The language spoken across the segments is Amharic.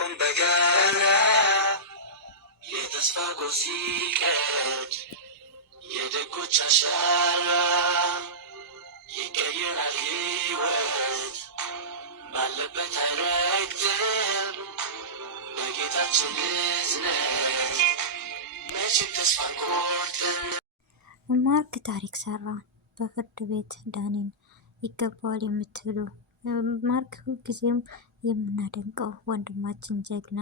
ስንቆም በጋራ የተስፋ ጎህ ሲቀድ የደጎች አሻራ ይቀየራል ሕይወት ባለበት አይረግጥም በጌታችን እዝነት መቼም ተስፋ አንቆርጥም። ማርክ ታሪክ ሰራ። በፍርድ ቤት ዳኒን ይገባዋል የምትሉ ማርክ ሁልጊዜም የምናደንቀው ወንድማችን ጀግና።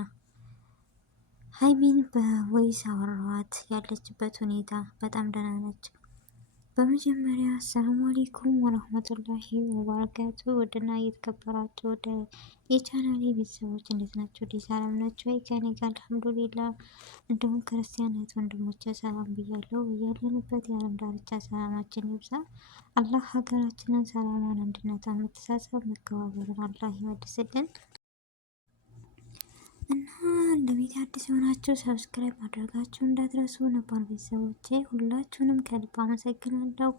ሀይሚን በቮይስ አወራዋት ያለችበት ሁኔታ በጣም ደህና ነች። በመጀመሪያ አሰላሙ አለይኩም ወረህመቱላሂ ወበረካቱ። ወደና እየተከበራችሁ ወደ የቻናሌ ቤተሰቦች እንዴት ናቸው? ሰላም ናቸው ወይ? ከኔ ጋር አልሐምዱሊላህ። እንዲሁም ክርስቲያናት ወንድሞቼ ሰላም ብያለሁ። እያለንበት የዓለም ዳርቻ ሰላማችን ይብዛ። አላህ ሀገራችንን ሰላሟን፣ አንድነቷን፣ መተሳሰብ፣ መከባበርን አላህ ይመልስልን። እና ለቤት አዲስ የሆናችሁ ሰብስክራይብ ማድረጋችሁ እንዳትረሱ። ነባር ቤተሰቦቼ ሁላችሁንም ከልብ አመሰግናለሁ።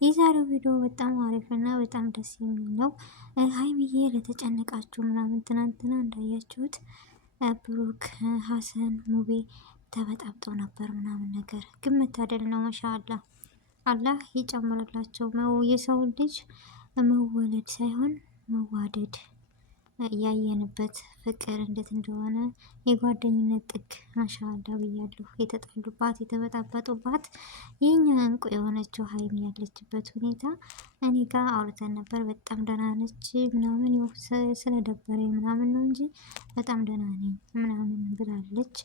የዛሬው ቪዲዮ በጣም አሪፍ እና በጣም ደስ የሚል ነው። ሀይሚዬ ለተጨነቃችሁ ምናምን ትናንትና እንዳያችሁት ብሩክ፣ ሀሰን፣ ሙቤ ተበጣብጠው ነበር ምናምን ነገር ግን መታደል ነው። ማሻአላህ አላህ ይጨምርላቸው። የሰው ልጅ መወለድ ሳይሆን መዋደድ ያየንበት ፍቅር እንዴት እንደሆነ የጓደኝነት ጥግ ማሻአላ ብያለሁ። የተጣሉባት የተበጣበጡባት የኛ እንቁ የሆነችው ሀይሚ ያለችበት ሁኔታ እኔ ጋር አውርተን ነበር። በጣም ደህና ነች ምናምን ስለደበረኝ ምናምን ነው እንጂ በጣም ደህና ነኝ ምናምን ብላለች።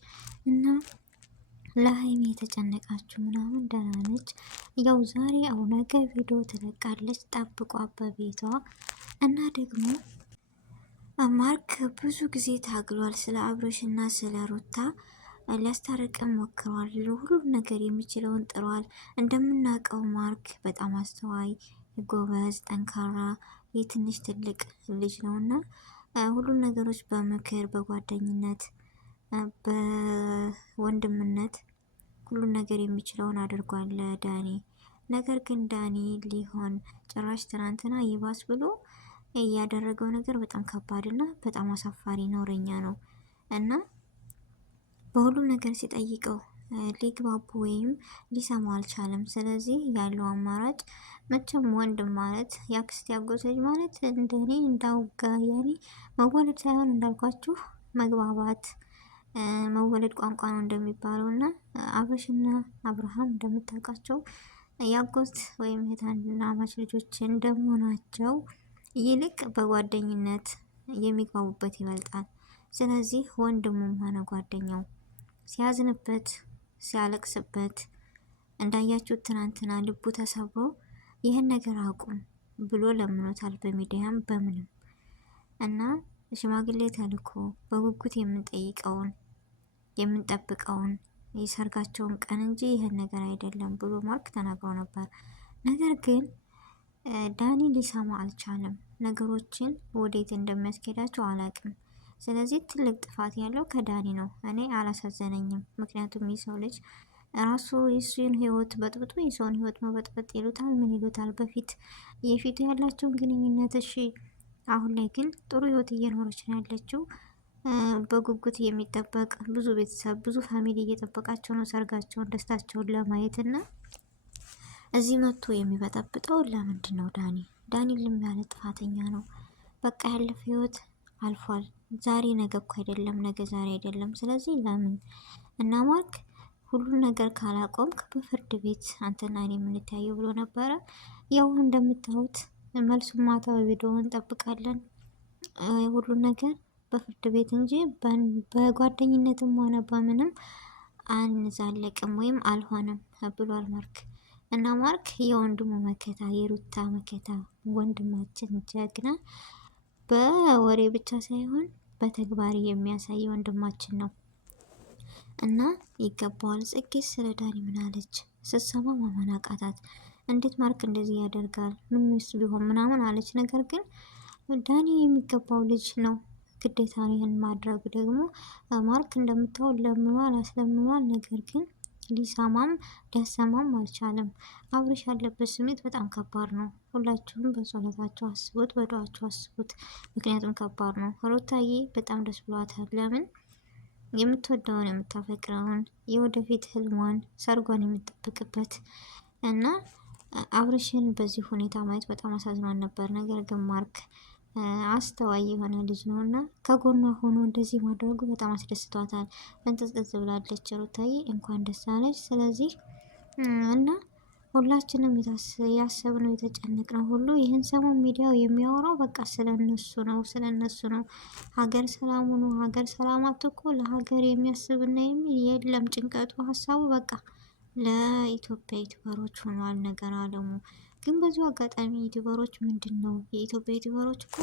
እና ለሀይሚ የተጨነቃችሁ ምናምን ደህና ነች። ያው ዛሬ አው ነገ ቪዲዮ ትለቃለች፣ ጠብቋ በቤቷ። እና ደግሞ ማርክ ብዙ ጊዜ ታግሏል። ስለ አብርሽ እና ስለ ሩታ ሊያስታርቅም ሞክሯል። ሁሉም ነገር የሚችለውን ጥሯል። እንደምናውቀው ማርክ በጣም አስተዋይ፣ ጎበዝ፣ ጠንካራ የትንሽ ትልቅ ልጅ ነው እና ሁሉም ነገሮች በምክር በጓደኝነት በወንድምነት ሁሉም ነገር የሚችለውን አድርጓል ለዳኒ። ነገር ግን ዳኒ ሊሆን ጭራሽ ትናንትና ይባስ ብሎ ያደረገው ነገር በጣም ከባድ እና በጣም አሳፋሪ ነውረኛ ነው እና በሁሉም ነገር ሲጠይቀው ሊግባቡ ወይም ሊሰማው አልቻለም። ስለዚህ ያለው አማራጭ መቼም ወንድም ማለት የአክስት ያጎት ልጅ ማለት እንደኔ እንዳውጋ ያኔ መወለድ ሳይሆን እንዳልኳችሁ መግባባት መወለድ ቋንቋ ነው እንደሚባለው እና አብርሽና አብርሃም እንደምታውቃቸው ያጎት ወይም የታናማች ልጆች እንደመሆናቸው ይልቅ በጓደኝነት የሚግባቡበት ይበልጣል። ስለዚህ ወንድሙም ሆነ ጓደኛው ሲያዝንበት ሲያለቅስበት እንዳያችሁት ትናንትና ልቡ ተሰብሮ ይህን ነገር አቁም ብሎ ለምኖታል፣ በሚዲያም በምንም እና ሽማግሌ ተልኮ በጉጉት የምንጠይቀውን የምንጠብቀውን የሰርጋቸውን ቀን እንጂ ይህን ነገር አይደለም ብሎ ማርክ ተናግሮ ነበር። ነገር ግን ዳኒ ሊሰማ አልቻለም። ነገሮችን ወዴት እንደሚያስኬዳቸው አላቅም። ስለዚህ ትልቅ ጥፋት ያለው ከዳኒ ነው። እኔ አላሳዘነኝም። ምክንያቱም የሰው ልጅ ራሱ የሱን ህይወት በጥብጦ የሰውን ህይወት መበጥበጥ ይሉታል፣ ምን ይሉታል። በፊት የፊቱ ያላቸውን ግንኙነት እሺ፣ አሁን ላይ ግን ጥሩ ህይወት እየኖረች ነው ያለችው። በጉጉት የሚጠበቅ ብዙ ቤተሰብ ብዙ ፋሚሊ እየጠበቃቸው ነው ሰርጋቸውን ደስታቸውን ለማየት እና እዚህ መጥቶ የሚበጠብጠው ለምንድን ነው? ዳኒ ልም ያለ ጥፋተኛ ነው። በቃ ያለፈ ህይወት አልፏል። ዛሬ ነገ እኮ አይደለም፣ ነገ ዛሬ አይደለም። ስለዚህ ለምን እና ማርክ ሁሉን ነገር ካላቆምክ በፍርድ ቤት አንተና እኔ የምንተያየው ብሎ ነበረ። ያው እንደምታዩት መልሱን ማታ በቪዲዮ እንጠብቃለን። ሁሉን ነገር በፍርድ ቤት እንጂ በጓደኝነትም ሆነ በምንም አንዛለቅም ወይም አልሆነም ብሏል ማርክ። እና ማርክ የወንድሙ መከታ የሩታ መከታ ወንድማችን ጀግና፣ በወሬ ብቻ ሳይሆን በተግባር የሚያሳይ ወንድማችን ነው እና ይገባዋል። ጽጌ ስለ ዳኒ ምን አለች ስትሰማ ማመን አቃታት። እንዴት ማርክ እንደዚህ ያደርጋል? ምን ምስ ቢሆን ምናምን አለች። ነገር ግን ዳኒ የሚገባው ልጅ ነው፣ ግዴታ ይህን ማድረግ ደግሞ ማርክ እንደምታው ለምኗል፣ አስለምኗል። ነገር ግን ሊሰማም ሊያሰማም አልቻለም። አብርሽ ያለበት ስሜት በጣም ከባድ ነው። ሁላችሁም በጸሎታችሁ አስቡት፣ በዱዓችሁ አስቡት። ምክንያቱም ከባድ ነው። ሩታዬ በጣም ደስ ብሏታል። ለምን የምትወደውን የምታፈቅረውን የወደፊት ህልሟን ሰርጓን የምትጠብቅበት እና አብርሽን በዚህ ሁኔታ ማየት በጣም አሳዝኗን ነበር። ነገር ግን ማርክ አስተዋይ የሆነ ልጅ ነው እና ከጎኗ ሆኖ እንደዚህ ማድረጉ በጣም አስደስቷታል። እንጥጥዝ ብላለች ሩታዬ፣ እንኳን ደስ አለች። ስለዚህ እና ሁላችንም ያሰብነው የተጨነቅነው ሁሉ ይህን ሰሞን ሚዲያው የሚያወራው በቃ ስለነሱ ነው፣ ስለነሱ ነው። ሀገር ሰላሙ ነው። ሀገር ሰላማት እኮ ለሀገር የሚያስብና የሚል የለም። ጭንቀቱ ሀሳቡ በቃ ለኢትዮጵያ ዩቲዩበሮች ሆኗል ነገር አለሙ። ግን በዚሁ አጋጣሚ ዩቲዩበሮች ምንድን ነው የኢትዮጵያ ዩቲዩበሮች እኮ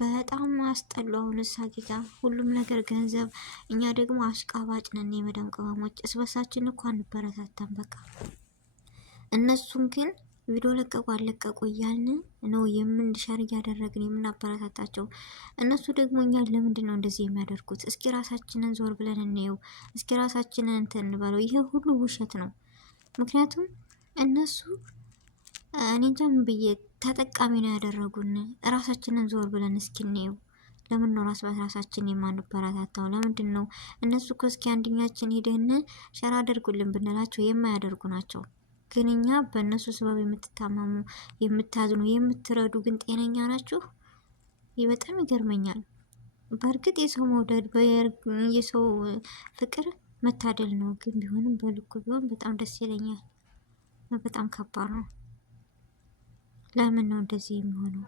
በጣም አስጠሉ። አሁን እሳጌታ ሁሉም ነገር ገንዘብ፣ እኛ ደግሞ አሽቃባጭ ነን። የመዳም ቅመሞች እስበሳችን እኮ አንበረታታም በቃ። እነሱን ግን ቪዲዮ ለቀቁ አለቀቁ እያልን ነው የምንሸር እያደረግን የምናበረታታቸው። እነሱ ደግሞ እኛን ለምንድን ነው እንደዚህ የሚያደርጉት? እስኪ ራሳችንን ዞር ብለን እንየው። እስኪ ራሳችንን እንትን እንበለው። ይሄ ሁሉ ውሸት ነው። ምክንያቱም እነሱ እኔ እንጃ ምን ብዬ ተጠቃሚ ነው ያደረጉን። ራሳችንን ዞር ብለን እስኪ እንየው። ለምን ነው ራሳችን የማንበረታታው? ለምንድን ነው እነሱ እኮ እስኪ አንደኛችን ሄደን ሸራ አድርጉልን ብንላቸው የማያደርጉ ናቸው። ግን እኛ በእነሱ ስበብ የምትታመሙ የምታዝኑ የምትረዱ ግን ጤነኛ ናችሁ? ይህ በጣም ይገርመኛል። በእርግጥ የሰው መውደድ የሰው ፍቅር መታደል ነው። ግን ቢሆንም በልኩ ቢሆን በጣም ደስ ይለኛል። በጣም ከባድ ነው። ለምን ነው እንደዚህ የሚሆነው?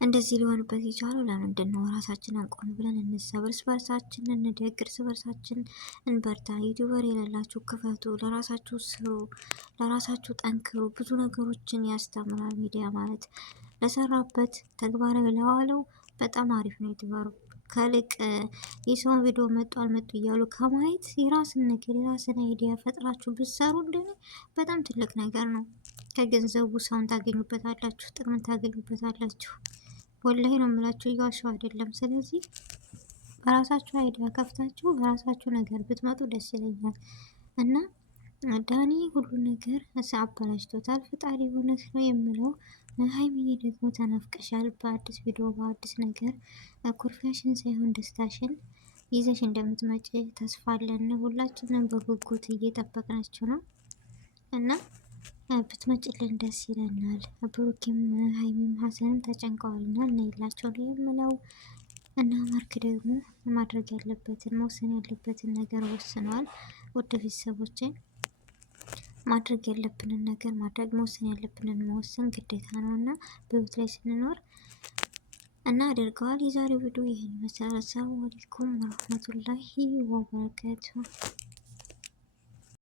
እንደዚህ ሊሆንበት የቻለው ለምንድን ነው? ራሳችንን ቆም ብለን እንሰብ፣ እርስ በርሳችን እንደግ፣ እርስ በርሳችን እንበርታ። ዩቲዩበር የሌላችሁ ክፈቱ፣ ለራሳችሁ ስሩ፣ ለራሳችሁ ጠንክሩ። ብዙ ነገሮችን ያስተምራል ሚዲያ ማለት። ለሰራበት ተግባራዊ ለዋለው በጣም አሪፍ ነው ዩቲዩበር። ከልቅ የሰውን ቪዲዮ መጡ አልመጡ እያሉ ከማየት የራስን ነገር የራስን አይዲያ ፈጥራችሁ ብትሰሩ እንደኔ በጣም ትልቅ ነገር ነው። ከገንዘቡ ሰውን ታገኙበታላችሁ፣ ጥቅምን ታገኙበታላችሁ። ወላሂ ነው የምላችሁ፣ እያዋሸሁ አይደለም። ስለዚህ በራሳችሁ አይዲያ ከፍታችሁ በራሳችሁ ነገር ብትመጡ ደስ ይለኛል። እና ዳኒ ሁሉ ነገር አበላሽቶታል። ፈጣሪ ሆነህ ነው የምለው። ሀይሚዬ ደግሞ ተናፍቀሻል። በአዲስ ቪዲዮ በአዲስ ነገር ኩርፊያሽን ሳይሆን ደስታሽን ይዘሽ እንደምትመጪ ተስፋ አለን። ሁላችንም በጉጉት እየጠበቅናችሁ ነው እና ብትመጭልን ደስ ይለናል። ብሩኬም ሀይሚም ሀሰንም ተጨንቀዋልና እናይላቸው ነው የምለው። እና ማርክ ደግሞ ማድረግ ያለበትን መወሰን ያለበትን ነገር ወስነዋል። ውድ ቤተሰቦቼ ማድረግ ያለብንን ነገር ማድረግ መወሰን ያለብንን መወሰን ግዴታ ነው እና በህይወት ላይ ስንኖር እና አድርገዋል። የዛሬው ቪዲዮ ይህን መሰረት። ሰላም አለይኩም ወረህመቱላሂ ወበረካቱሁ።